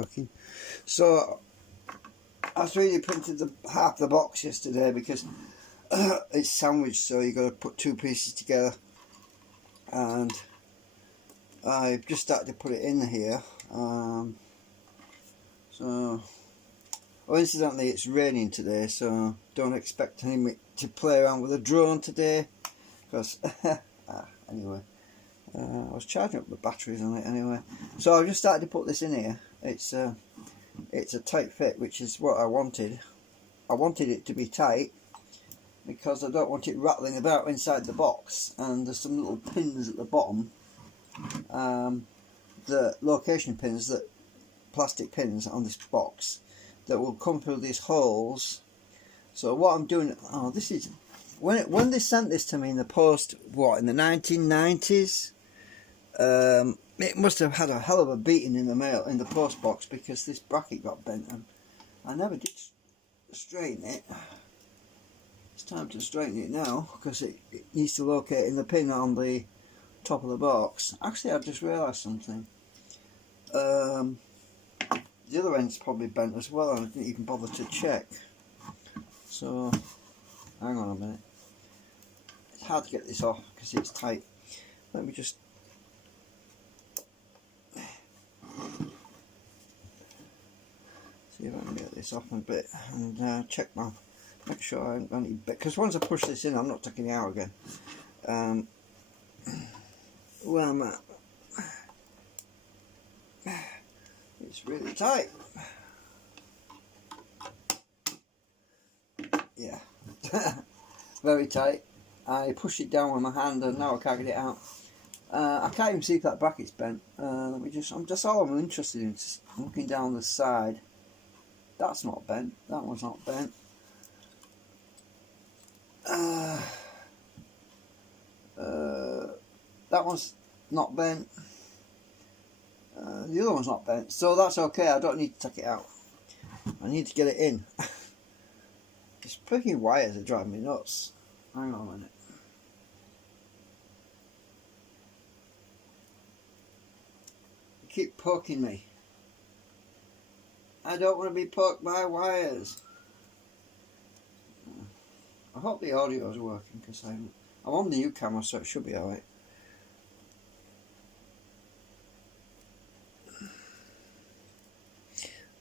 working. So I 3D printed half the box yesterday because it's sandwiched, so you've got to put two pieces together, and I've just started to put it in here. Incidentally, it's raining today, so don't expect me to play around with a drone today, because anyway, I was charging up the batteries on it anyway. So I've just started to put this in here. It's a tight fit, which is what I wanted. I wanted it to be tight because I don't want it rattling about inside the box, and there's some little pins at the bottom, the location pins, that plastic pins on this box, that will come through these holes. So what I'm doing, this is when they sent this to me in the post, in the 1990s, it must have had a hell of a beating in the post box, because this bracket got bent and I never did straighten it. It's time to straighten it now, because it needs to locate in the pin on the top of the box. Actually, I've just realised something. The other end's probably bent as well, and I didn't even bother to check. So, hang on a minute. It's hard to get this off because it's tight. Let me just see if I can get this off a bit and check make sure I haven't got any bit. Because once I push this in, I'm not taking it out again. Where I'm at. It's really tight. Yeah, very tight. I pushed it down with my hand and now I can't get it out. I can't even see if that bracket's bent. That's all I'm interested in. Just looking down the side. That's not bent. That one's not bent. That one's not bent. The other one's not bent, so that's okay. I don't need to take it out. I need to get it in. These freaking wires are driving me nuts. Hang on a minute. You keep poking me. I don't want to be poked by wires. I hope the audio is working, because I'm on the new camera, so it should be alright.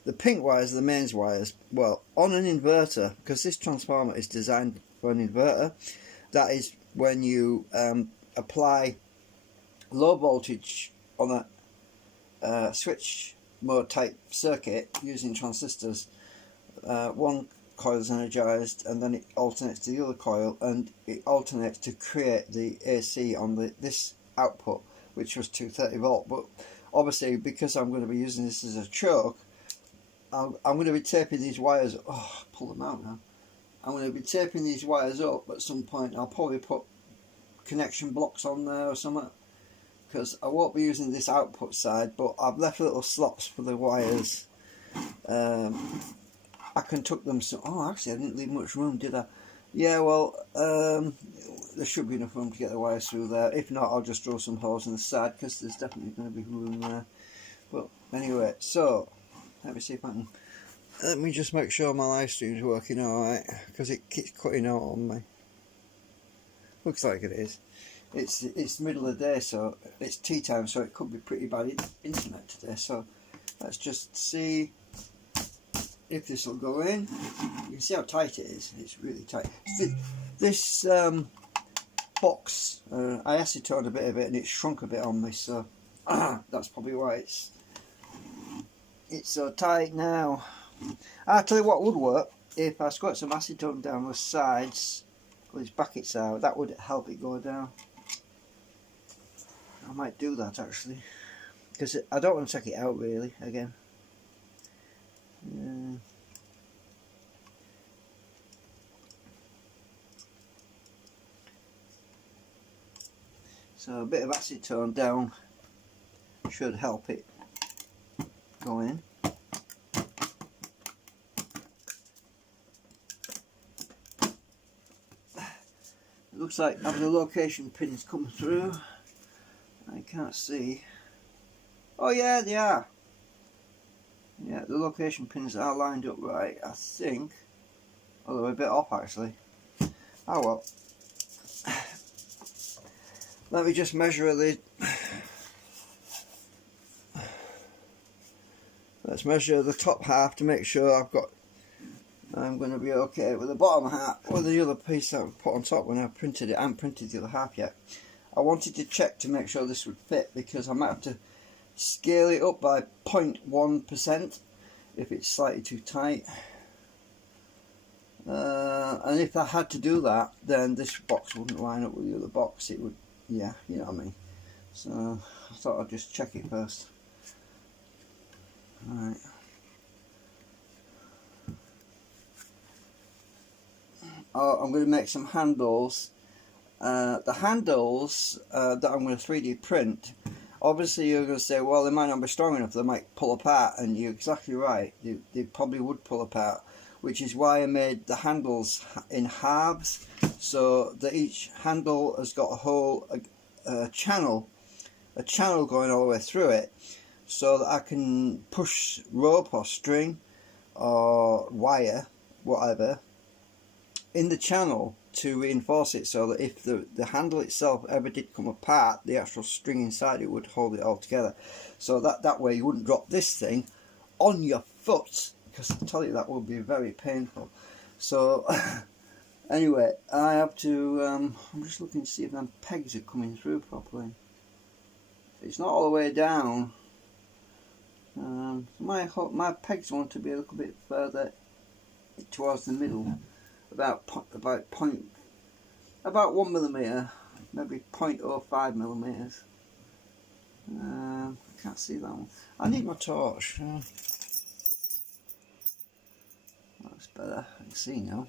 The pink wires are the mains wires. Well, on an inverter, because this transformer is designed for an inverter, that is when you apply low voltage on a switch mode type circuit using transistors. One coil is energized, and then it alternates to the other coil, and it alternates to create the AC on this output, which was 230 volt. But obviously, because I'm going to be using this as a choke, I'm going to be taping these wires. Oh, pull them out now. I'm going to be taping these wires up at some point. I'll probably put connection blocks on there or something, because I won't be using this output side, but I've left little slots for the wires. I can tuck them. Actually, I didn't leave much room, did I? Yeah, well, there should be enough room to get the wires through there. If not, I'll just draw some holes in the side, because there's definitely going to be room there. But anyway, so let me see if I can. Let me just make sure my live stream is working alright, because it keeps cutting out on me. Looks like it is. It's middle of the day, so it's tea time, so it could be pretty bad internet today. So let's just see if this will go in. You can see how tight it is. It's really tight. This box, I acetoned a bit of it and it shrunk a bit on me, so that's probably why it's so tight now. I'll tell you what would work: if I squirt some acetone down the sides where these brackets are, that would help it go down. I might do that actually, because I don't want to take it out really again. So a bit of acetone down should help it go in. It looks like having the location pins come through. I can't see. Oh yeah, they are. Yeah, the location pins are lined up right, I think. Although they're a bit off actually. Oh well. Let me just measure the... Let's measure the top half to make sure I'm going to be okay with the bottom half, or the other piece that I put on top when I printed it. I haven't printed the other half yet. I wanted to check to make sure this would fit, because I might have to scale it up by 0.1% if it's slightly too tight. And if I had to do that, then this box wouldn't line up with the other box. It would, yeah, you know what I mean. So I thought I'd just check it first. Right. Oh, I'm going to make some handles. The handles that I'm going to 3D print, obviously you're going to say, well, they might not be strong enough, they might pull apart, and you're exactly right, they probably would pull apart, which is why I made the handles in halves, so that each handle has got a whole channel going all the way through it, so that I can push rope or string or wire, whatever, in the channel to reinforce it, so that if the handle itself ever did come apart, the actual string inside it would hold it all together. So that way you wouldn't drop this thing on your foot, because I tell you that would be very painful. So anyway, I have to I'm just looking to see if them pegs are coming through properly. It's not all the way down. My pegs want to be a little bit further towards the middle, about 1 millimeter, maybe 0.05 millimeters. I can't see that one. I need my torch. That's better. I can see now.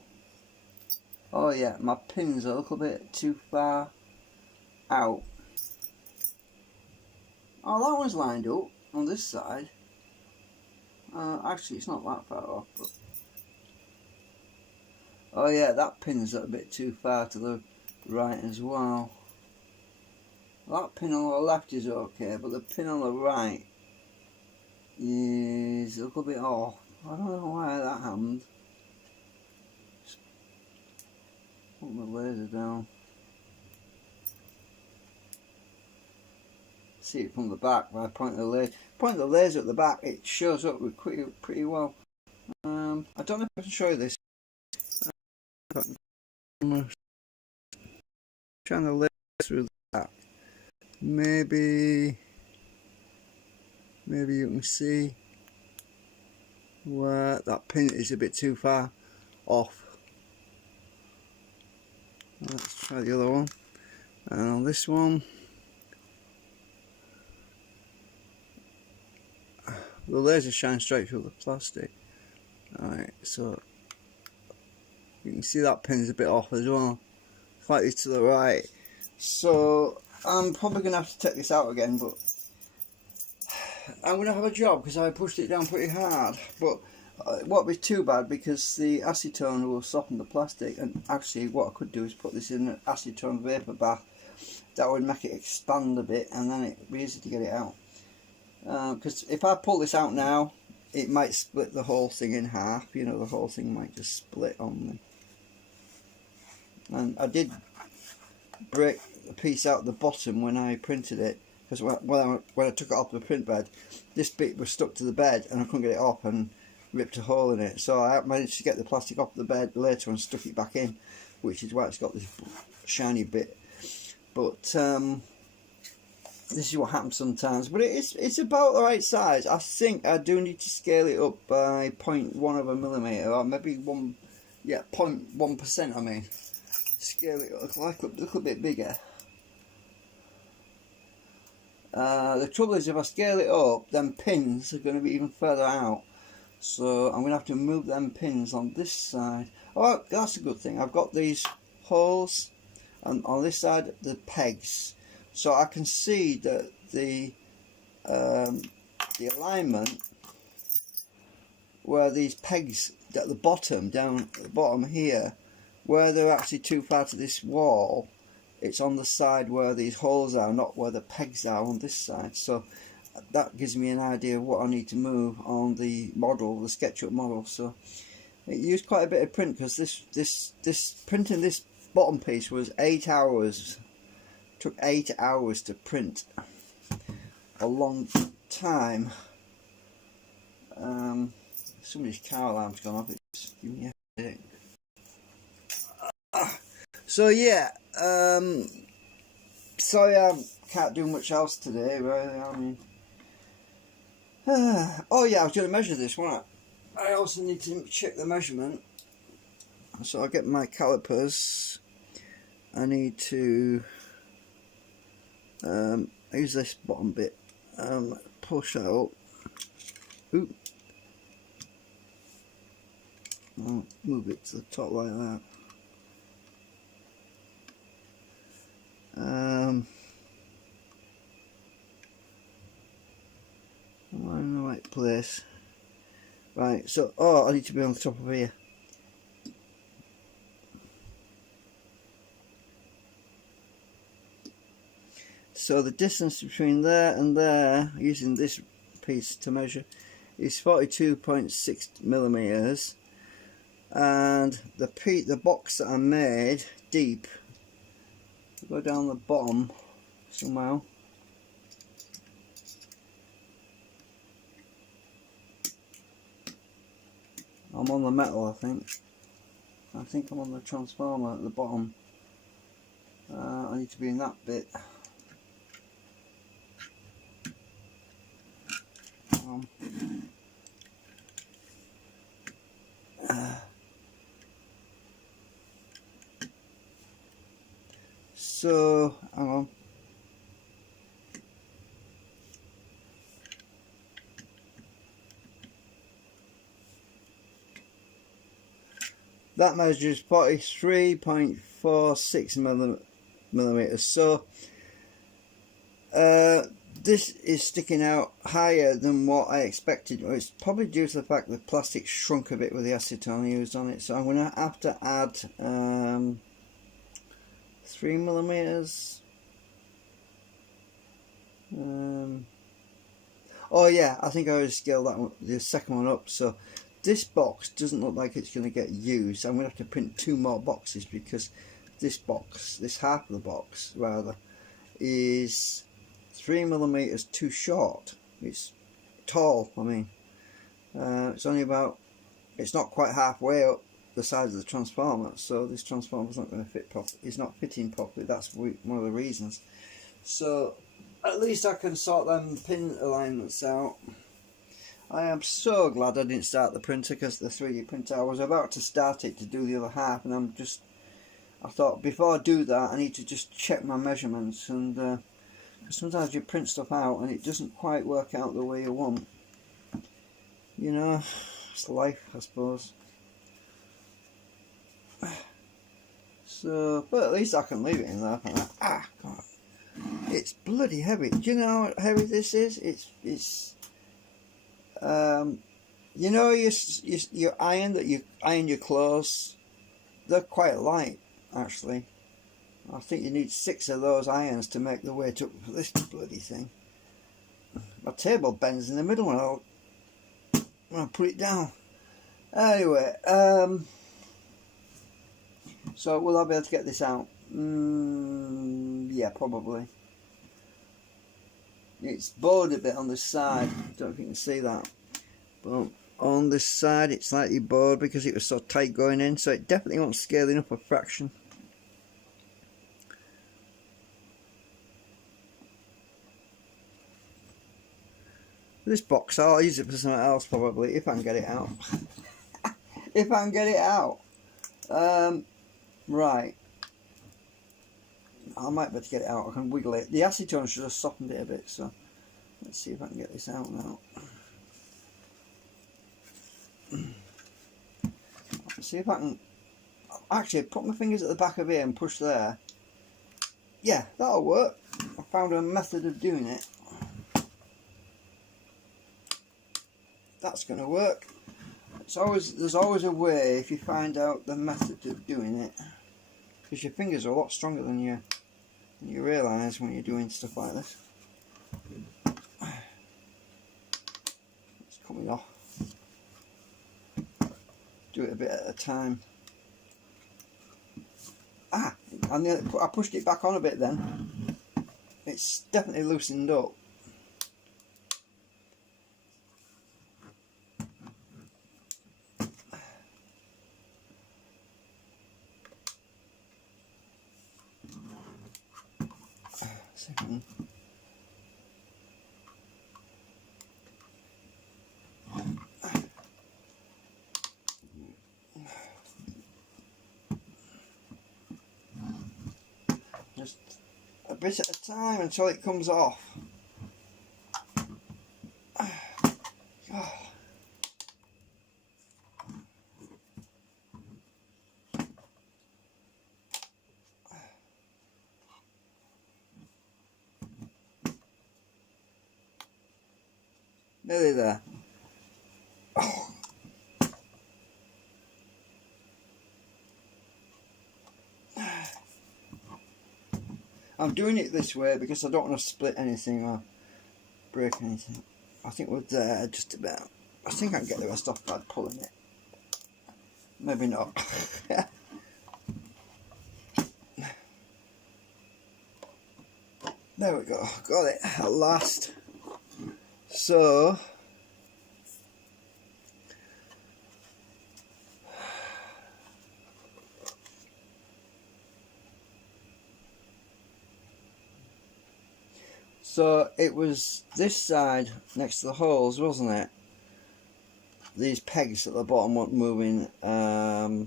Oh yeah, my pins are a little bit too far out. Oh, that one's lined up on this side. Actually, it's not that far off, but oh yeah, that pin's a bit too far to the right as well. That pin on the left is okay, but the pin on the right is a little bit off. I don't know why that happened. Just put the laser down. See it from the back by pointing the laser. Point the laser at the back, it shows up pretty well. I don't know if I can show you this. Trying to laser through the back. Maybe you can see where that pin is a bit too far off. Let's try the other one. And on this one, the laser shines straight through the plastic. Alright, so you can see that pin's a bit off as well, slightly to the right. So I'm probably going to have to take this out again, but I'm going to have a job because I pushed it down pretty hard. But it won't be too bad because the acetone will soften the plastic, and actually what I could do is put this in an acetone vapor bath. That would make it expand a bit, and then it'd be easy to get it out. Because if I pull this out now, it might split the whole thing in half. You know, the whole thing might just split on me. And I did break a piece out the bottom when I printed it, because when I took it off the print bed, this bit was stuck to the bed and I couldn't get it off and ripped a hole in it. So I managed to get the plastic off the bed later and stuck it back in, which is why it's got this shiny bit. But this is what happens sometimes. But it's about the right size. I think I do need to scale it up by 0.1 of a millimeter, or maybe 0.1%. I mean, scale it up like a little bit bigger. The trouble is, if I scale it up, then pins are going to be even further out. So I'm going to have to move them pins on this side. Oh, that's a good thing. I've got these holes, and on this side the pegs, so I can see that the alignment where these pegs at the bottom, down at the bottom here, where they're actually too far to this wall, it's on the side where these holes are, not where the pegs are on this side. So that gives me an idea of what I need to move on the model, the SketchUp model. So it used quite a bit of print, because this printing this bottom piece was 8 hours. Took 8 hours to print. A long time. Somebody's car alarm's gone off. It's giving me a headache. So yeah, sorry I can't do much else today, really. I mean, oh yeah, I was going to measure this, wasn't I? I also need to check the measurement. So I'll get my calipers. I need to use this bottom bit, push out. Oop. I'll move it to the top like that. I'm in the right place. Right, so, oh, I need to be on the top of here. So the distance between there and there, using this piece to measure, is 42.6 millimeters, and the box that I made deep, go down the bottom somehow. I'm on the metal, I think. I think I'm on the transformer at the bottom. I need to be in that bit. So, hang on. That measures 43.46 millimeters. So, this is sticking out higher than what I expected. It's probably due to the fact that the plastic shrunk a bit with the acetone used on it. So I'm going to have to add 3 millimeters. Oh yeah, I think I already scaled that one, the second one up. So this box doesn't look like it's going to get used. I'm going to have to print 2 more boxes, because this box, this half of the box rather, is 3 millimeters too short. It's tall, I mean. It's only about, it's not quite halfway up the size of the transformer, so this transformer's not going to fit properly. It's not fitting properly. That's one of the reasons. So at least I can sort them pin alignments out. I am so glad I didn't start the printer, because the 3D printer, I was about to start it to do the other half, and I thought before I do that I need to just check my measurements, and sometimes you print stuff out and it doesn't quite work out the way you want. You know, it's life, I suppose. So, but at least I can leave it in there. Ah, God. It's bloody heavy. Do you know how heavy this is? It's you know, your iron that you iron your clothes, they're quite light, actually. I think you need 6 of those irons to make the weight up for this bloody thing. My table bends in the middle when I put it down. Anyway, so will I be able to get this out? Yeah, probably. It's bowed a bit on the side. I don't know if you can see that. But on this side it's slightly bowed because it was so tight going in, so it definitely wants scaling up a fraction. This box, I'll use it for something else probably, if I can get it out. If I can get it out. Right. I might be able to get it out. I can wiggle it. The acetone should have softened it a bit, so let's see if I can get this out now. Let's see if I can actually put my fingers at the back of here and push there. Yeah, that'll work. I found a method of doing it. That's going to work. There's always a way if you find out the method of doing it, because your fingers are a lot stronger than you realise when you're doing stuff like this. coming off. Do it a bit at a time. Ah, and then I pushed it back on a bit then. It's definitely loosened up. Second. Just a bit at a time until it comes off. Oh. Nearly there. Oh. I'm doing it this way because I don't want to split anything or break anything. I think we're there just about. I think I can get the rest off by pulling it. Maybe not. There we go. Got it at last. So it was this side next to the holes, wasn't it? These pegs at the bottom weren't moving. I've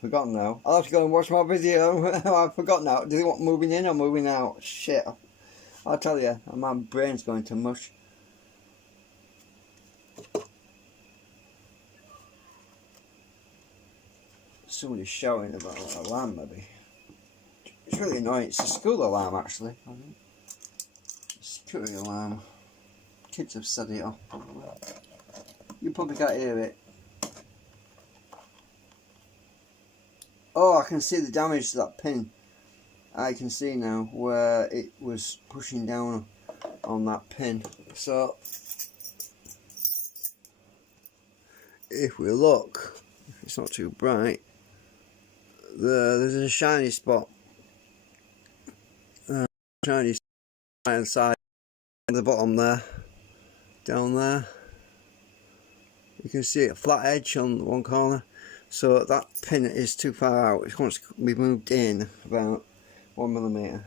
forgotten now. I'll have to go and watch my video. I've forgotten now. Do they want moving in or moving out? Shit. I'll tell you, my brain's going to mush. Somebody's shouting about an alarm, maybe. It's really annoying. It's a school alarm, actually. Security alarm. Kids have set it off. You probably can't hear it. Oh, I can see the damage to that pin. I can see now where it was pushing down on that pin. So, if we look, if it's not too bright, there's a shiny spot. Shiny right side at the bottom there. Down there. You can see a flat edge on one corner. So that pin is too far out. It wants to be moved in about 1mm.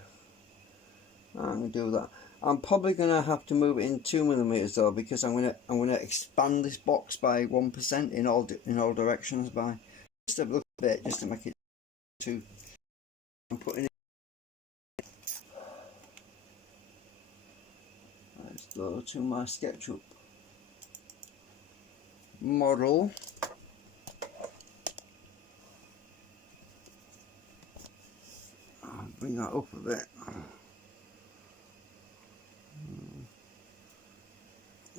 I'm gonna do that. I'm probably gonna have to move it in 2mm though, because I'm gonna expand this box by 1% in all directions by just a little bit, just to make it 2. I'm putting it. Let's go to my SketchUp model. Bring that up a bit.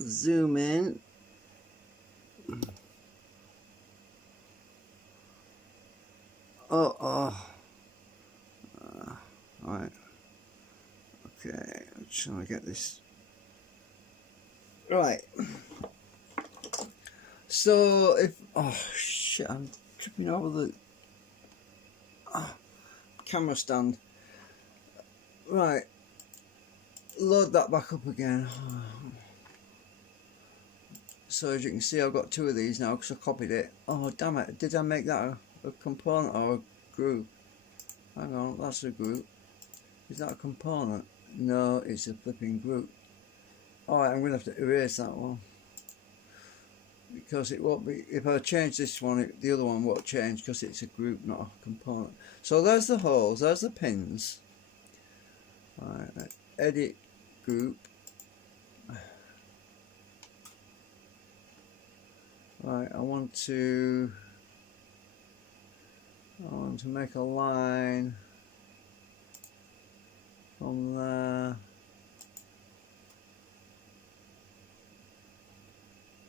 Zoom in. Right. Okay, I'm trying to get this right. So if shit, I'm tripping over the camera stand. Right, load that back up again. So as you can see, I've got 2 of these now because I copied it. Oh damn it, did I make that a component or a group? Hang on, that's a group. Is that a component? No, it's a flipping group. Alright, I'm going to have to erase that one, because it won't be, if I change this one, the other one won't change because it's a group, not a component. So there's the holes, there's the pins. Alright, edit group. Right, I want to make a line from there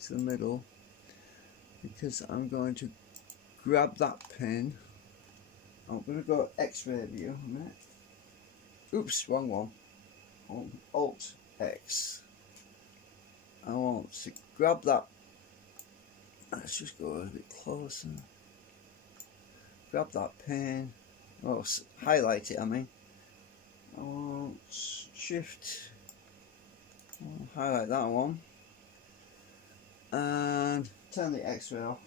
to the middle, because I'm going to grab that pin I'm going to go X-ray view a minute. Oops, wrong one. Alt X. I want to grab that. Let's just go a bit closer. Grab that pin. Oh, highlight it, I mean. I want shift. Highlight that one. And turn the X-ray off.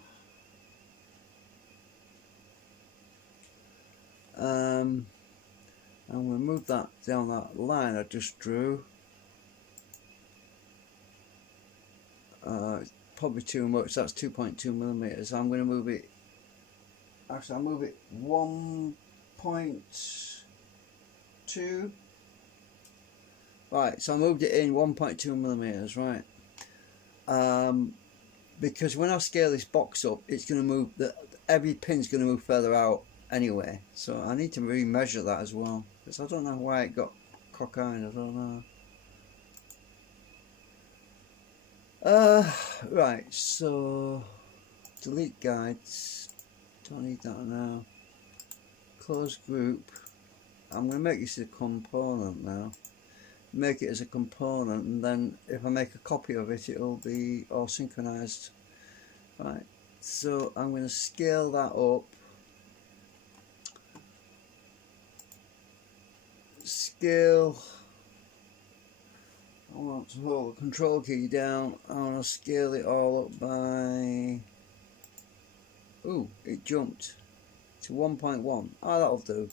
And we'll move that down that line I just drew. It's probably too much. That's 2.2 millimeters. I'm going to move it. Actually, I'll move it 1.2. Right, so I moved it in 1.2 millimeters. Right. Because when I scale this box up, it's going to move. Every pin's going to move further out anyway. So I need to remeasure that as well. Because I don't know why it got cockeyed. I don't know. Right, so delete guides, don't need that now. Close group. I'm going to make this a component now. Make it as a component, and then if I make a copy of it, it'll be all synchronized. Right, so I'm going to scale that up. Scale. I want to hold the control key down. I want to scale it all up by. Ooh, it jumped to 1.1. Oh, that'll do.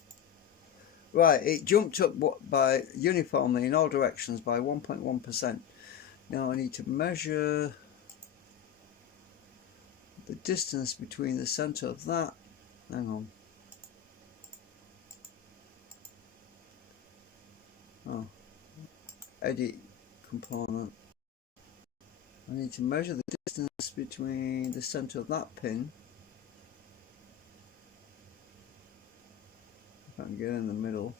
Right, it jumped up by uniformly in all directions by 1.1%. Now I need to measure the distance between the center of that. Hang on. Oh, edit component. I need to measure the distance between the center of that pin. If I can get in the middle.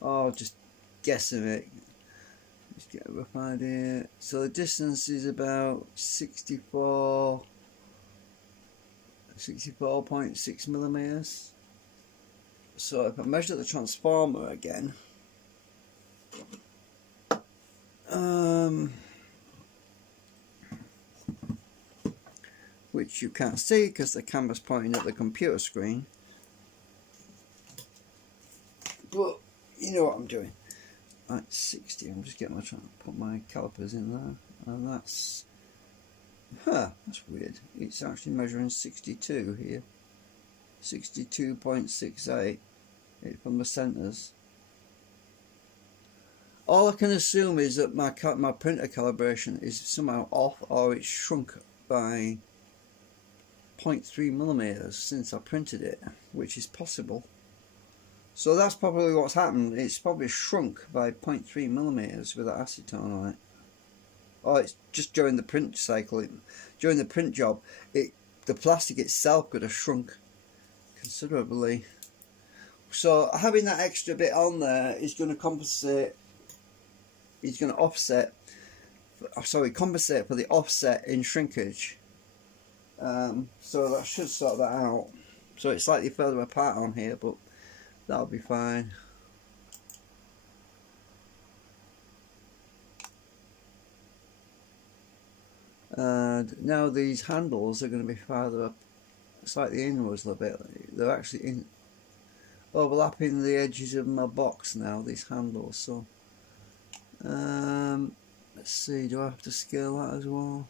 Oh, just guessing it. Just get a rough idea. So the distance is about 64.6 millimeters. So if I measure the transformer again, which you can't see because the camera's pointing at the computer screen, but you know what I'm doing. Right, 60. I'm just trying to put my calipers in there, and that's that's weird. It's actually measuring 62 here, 62.68 from the centers. All I can assume is that my printer calibration is somehow off, or it's shrunk by 0.3 millimeters since I printed it, which is possible. So that's probably what's happened. It's probably shrunk by 0.3 millimeters with that acetone on it. Or it's just during the print cycle, during the print job, the plastic itself could have shrunk considerably. So having that extra bit on there is going to compensate. It's going to compensate for the offset in shrinkage. So that should sort that out. So it's slightly further apart on here, but that'll be fine. And now these handles are going to be farther up, slightly inwards a little bit. They're actually overlapping the edges of my box now, these handles. So let's see, do I have to scale that as well?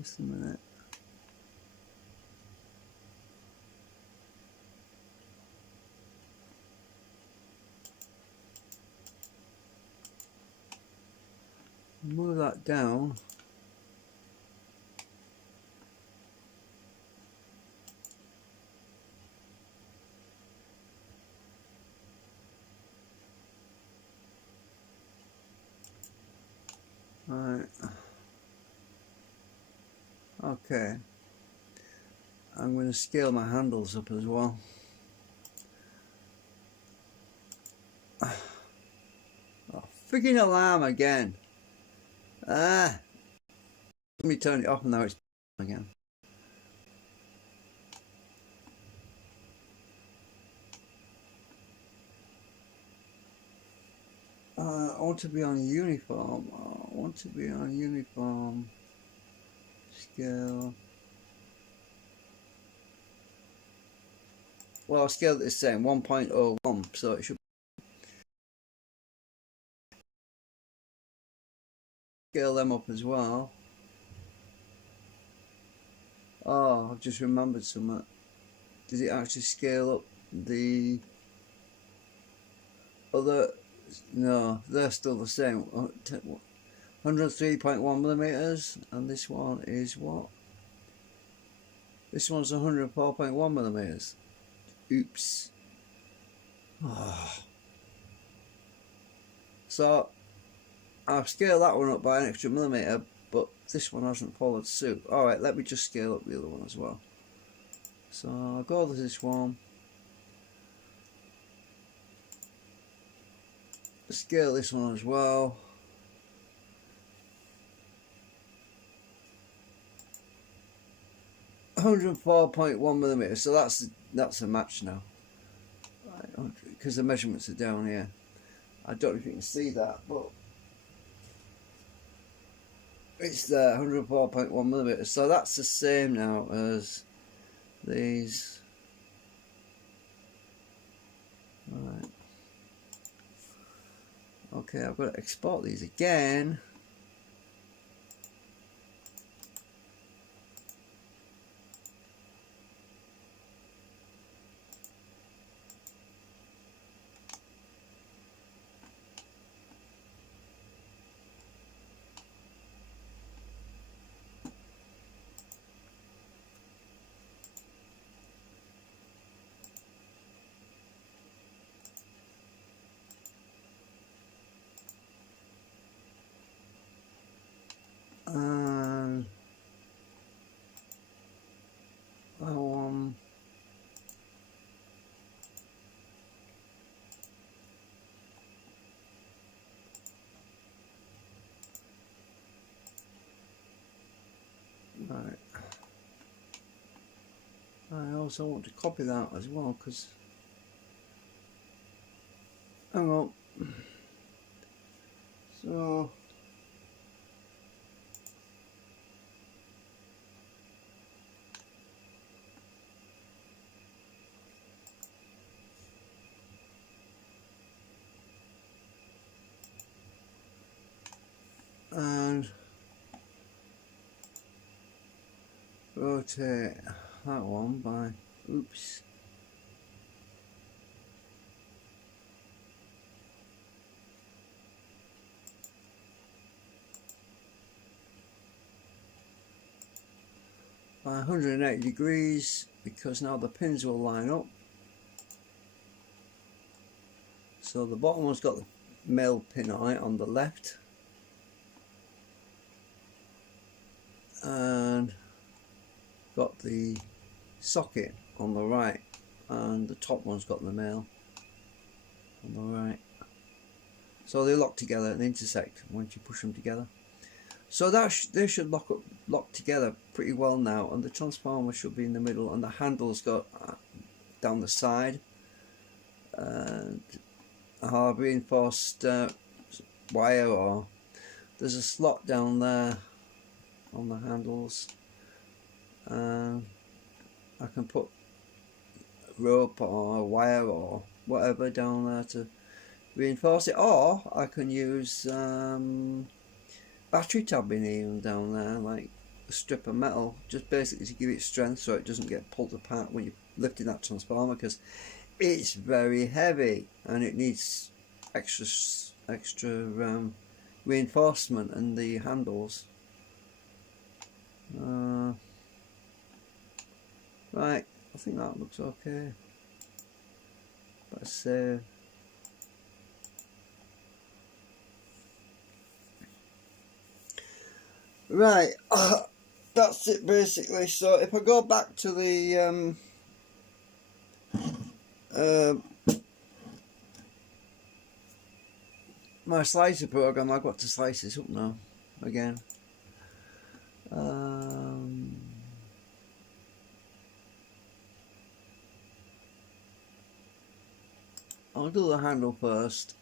Just a minute. Move that down. Right. Okay. I'm going to scale my handles up as well. Oh, freaking alarm again. Let me turn it off now. It's again. I want to be on uniform. I want to be on uniform scale. Well, I'll scale it the same, 1.01, so it should scale them up as well. Oh, I've just remembered something. Did it actually scale up the other? No, they're still the same. 103.1 millimeters, and this one is what? This one's 104.1 millimeters. Oops. Oh. So I've scaled that one up by an extra millimeter, but this one hasn't followed suit. Alright, let me just scale up the other one as well. So I'll go to this one. Scale this one as well. $104.1 millimeters. So that's a match now. Right, because the measurements are down here. I don't know if you can see that, but it's there, 104.1 millimeters. So that's the same now as these. Right. Okay, I've got to export these again. And that one. Right. I also want to copy that as well, because hang on. So and rotate that one by, oops, by 180 degrees, because now the pins will line up. So the bottom one's got the male pin on it on the left, and got the socket on the right, and the top one's got the male on the right. So they lock together and intersect once you push them together. So that they should lock together pretty well now, and the transformer should be in the middle, and the handles go down the side, and a hard reinforced wire, or there's a slot down there on the handles, and I can put rope or wire or whatever down there to reinforce it, or I can use battery tabbing even down there, like a strip of metal, just basically to give it strength so it doesn't get pulled apart when you're lifting that transformer, because it's very heavy and it needs extra reinforcement in the handles. Right, I think that looks okay. Let's save. Right, that's it basically. So if I go back to the my slicer program, I've got to slice this up now again. I'll do the handle first.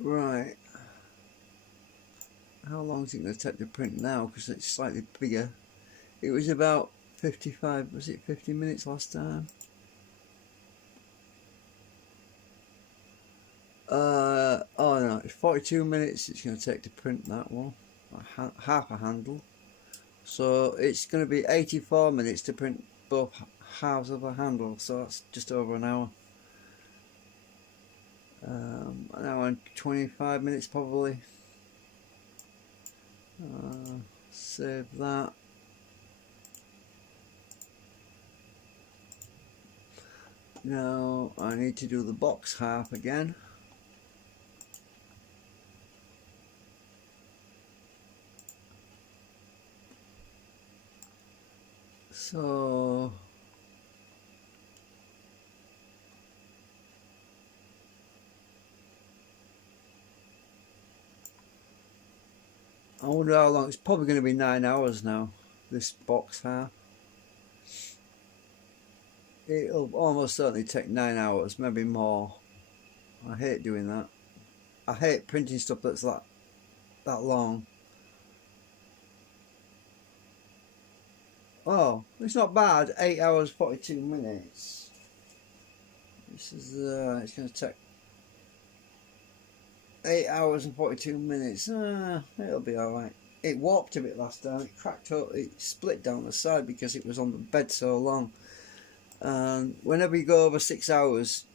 Right. How long is it going to take to print now? Because it's slightly bigger. It was about 55, was it 50 minutes last time? Oh no, it's 42 minutes it's going to take to print that one. Half a handle. So it's going to be 84 minutes to print both halves of a handle. So that's just over an hour. An hour and 25 minutes probably. Save that. Now I need to do the box half again. So I wonder how long. It's probably going to be 9 hours now, this box half. It'll almost certainly take 9 hours, maybe more. I hate doing that. I hate printing stuff that's that long. Oh, it's not bad. 8 hours 42 minutes. This is it's going to take 8 hours and 42 minutes. It'll be alright. It warped a bit last time. It cracked up. It split down the side because it was on the bed so long. And whenever you go over 6 hours,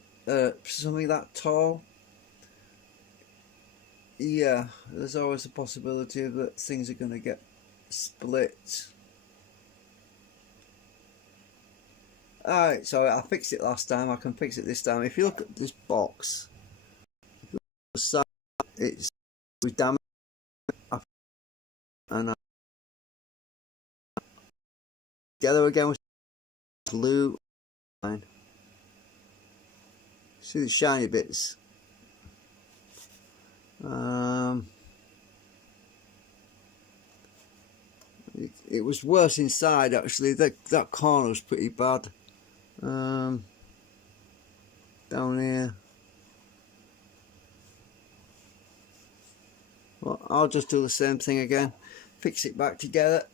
something that tall, yeah, there's always a possibility that things are going to get split. Alright, so I fixed it last time. I can fix it this time. If you look at this box, the side, it was damaged, and together again with glue. See the shiny bits. It was worse inside actually. That corner was pretty bad. Down here. Well, I'll just do the same thing again. Fix it back together.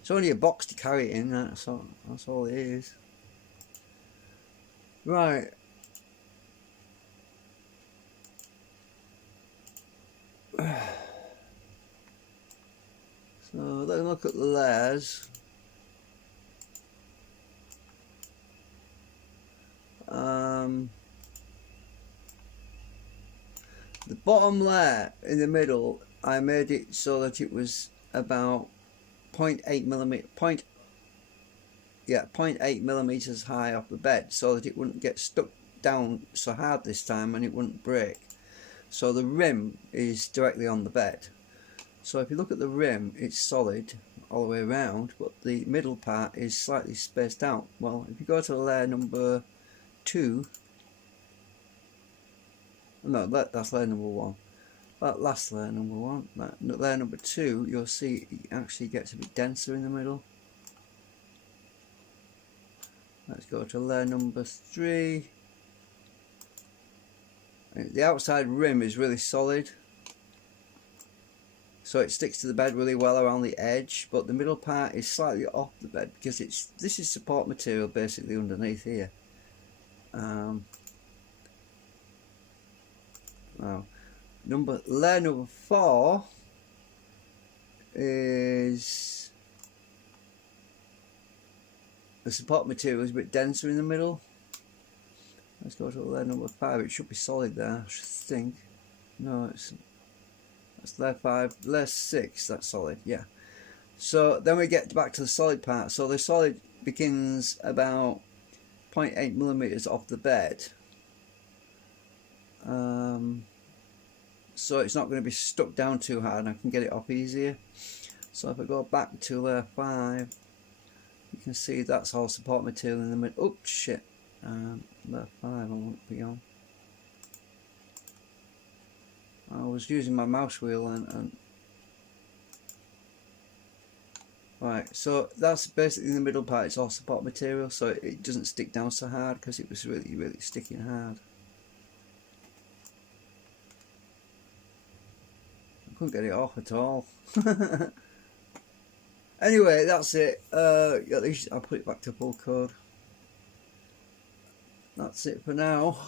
It's only a box to carry it in. That's all it is. Right. So let's look at the layers. The bottom layer in the middle, I made it so that it was about 0.8 millimeters high off the bed, so that it wouldn't get stuck down so hard this time and it wouldn't break. So the rim is directly on the bed. So if you look at the rim, it's solid all the way around, but the middle part is slightly spaced out. Well, if you go to layer number 2, no, that's layer number 1. That last layer number 1, layer number 2, you'll see it actually gets a bit denser in the middle. Let's go to layer number 3. The outside rim is really solid, so it sticks to the bed really well around the edge, but the middle part is slightly off the bed because this is support material basically underneath here. Now, layer number 4 is the support material is a bit denser in the middle. Let's go to layer number 5. It should be solid there, I should think. No, that's layer 5. Layer 6, that's solid, yeah. So then we get back to the solid part. So the solid begins about 0.8 millimeters off the bed. So it's not going to be stuck down too hard and I can get it off easier. So if I go back to layer 5, you can see that's all support material in the middle. Oops, shit. Left 5 I won't be on. I was using my mouse wheel and right, so that's basically the middle part. It's all support material, so it doesn't stick down so hard, because it was really sticking hard. I couldn't get it off at all. Anyway, that's it. At least I'll put it back to full code. That's it for now.